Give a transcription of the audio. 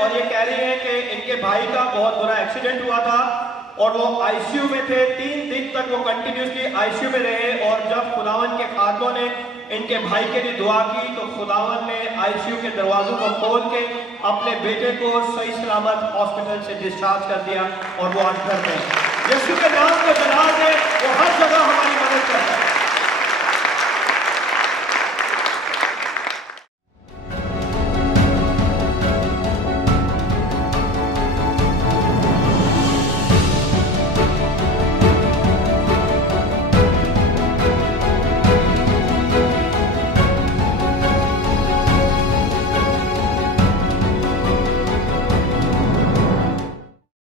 और ये कह रही हैं कि इनके भाई का बहुत बुरा एक्सीडेंट हुआ था और वो आईसीयू में थे। 3 दिन तक वो कंटिन्यूसली आईसीयू में रहे और जब खुदावन के खातों ने इनके भाई के लिए दुआ की तो खुदावन ने आईसीयू के दरवाजों को खोल के अपने बेटे को सही सलामत हॉस्पिटल से डिस्चार्ज कर दिया और वो आज घर में। यीशु के नाम को जला दे, वो हर जगह